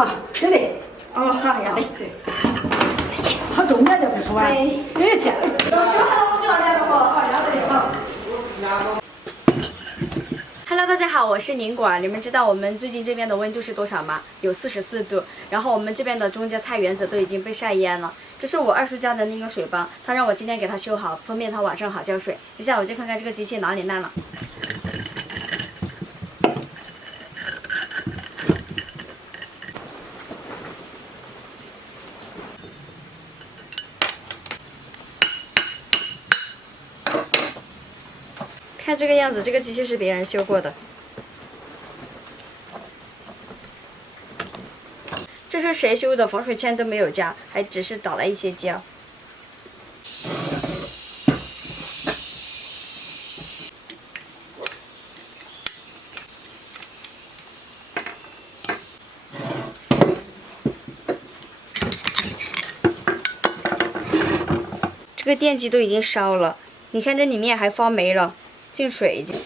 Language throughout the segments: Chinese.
啊，对的。哦，好，要得。对。好重要的不说啊。因为现在到小孩了，我就拿钱了不？好，要得好。Hello， 大家好，我是宁果。你们知道我们最近这边的温度是多少吗？有44度。然后我们这边的中间菜园子都已经被晒淹了。这是我二叔家的那个水泵，他让我今天给他修好，方便他晚上好浇水。接下来我就看看这个机器哪里烂了。看这个样子，这个机器是别人修过的。这是谁修的？防水铅都没有加，还只是倒了一些胶。这个电机都已经烧了，你看这里面还发霉了，进水已经。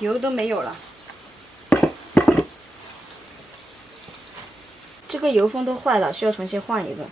油都没有了，这个油封都坏了，需要重新换一个。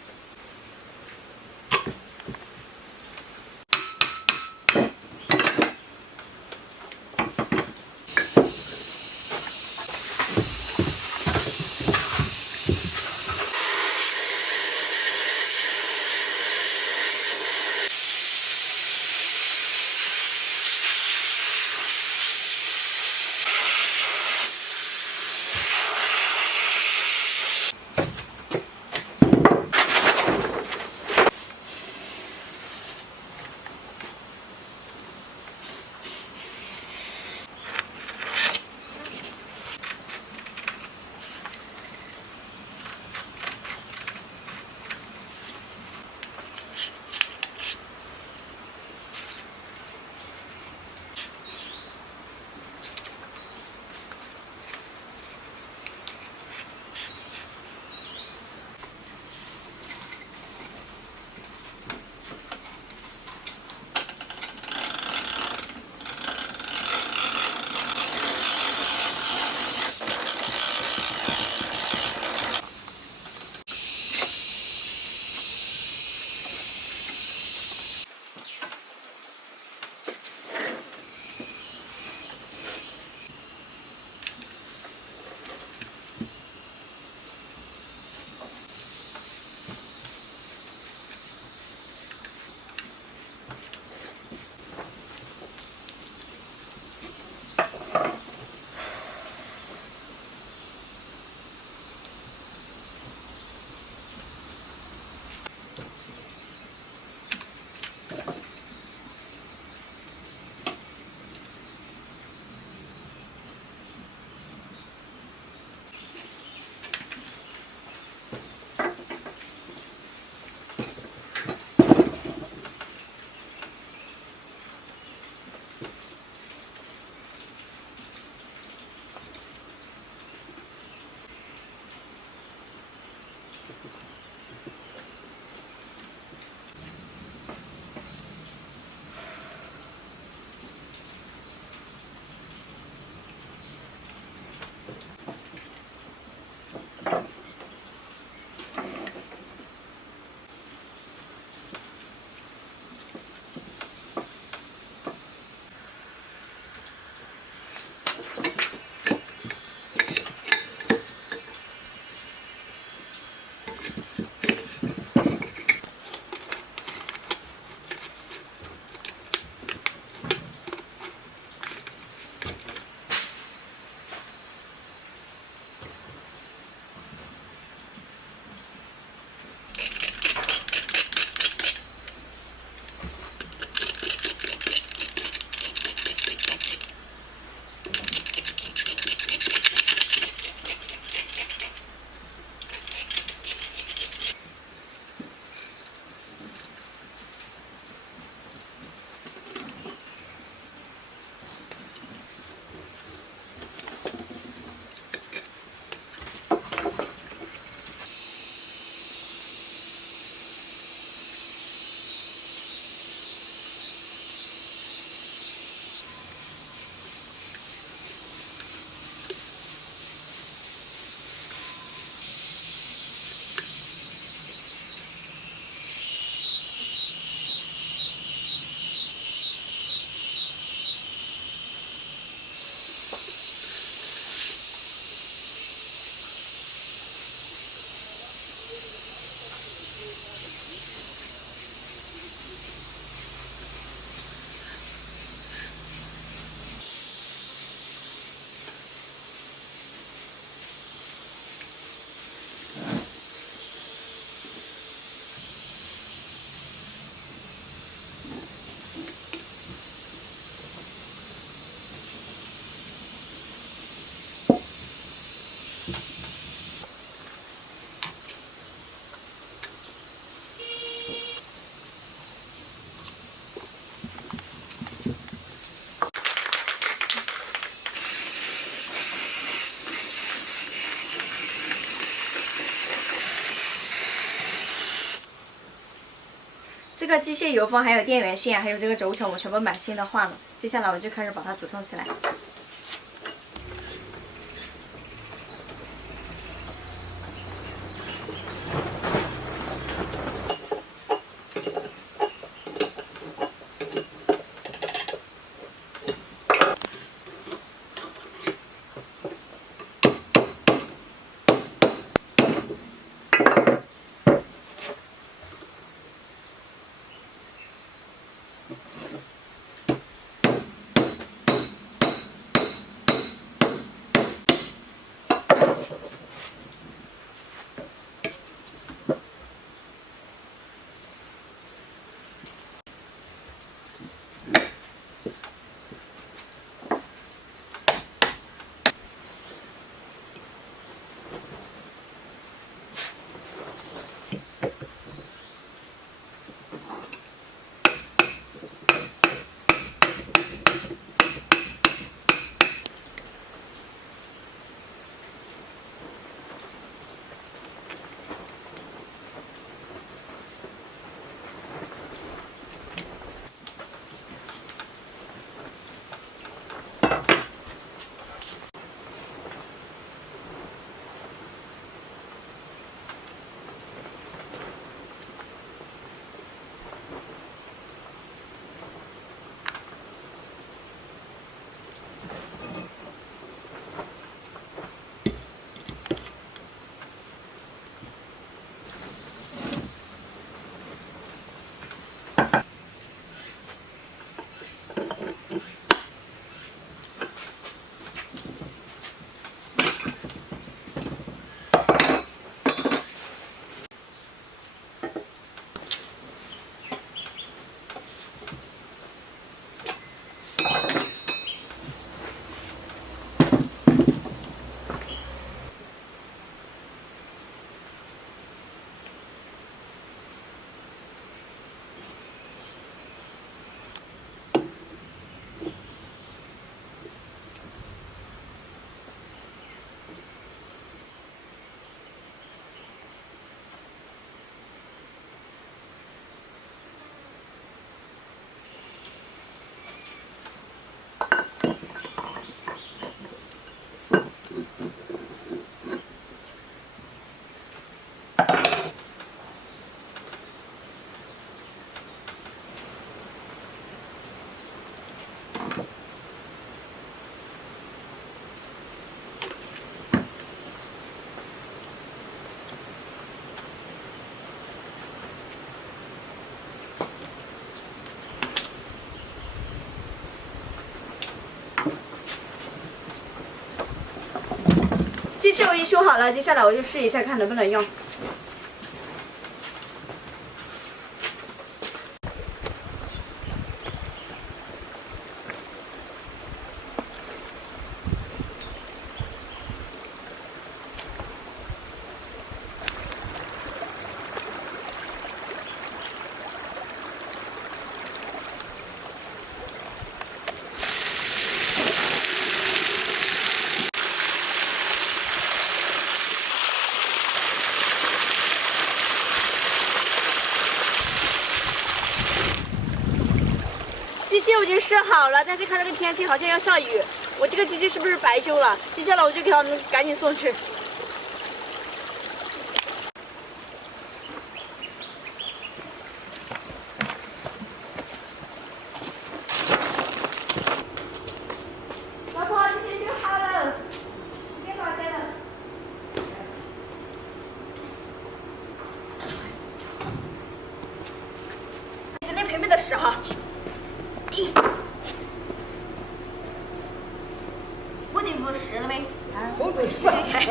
个机械油封还有电源线，还有这个轴承，我全部买新的换了。接下来我就开始把它组装起来。机器我已经修好了，接下来我就试一下看能不能用。机器我已经试好了，但是看这个天气好像要下雨，我这个机器是不是白修了？接下来我就给他们赶紧送去。老婆，机器修好了，别挂在了。在那平面的试哈。我得不试了呗。我不试开。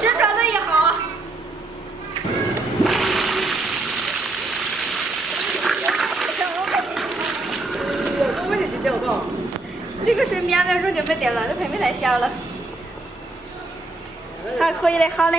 这转的也好。这个是秒秒钟就没电了，这屏幕太小了。好，可以的，好的。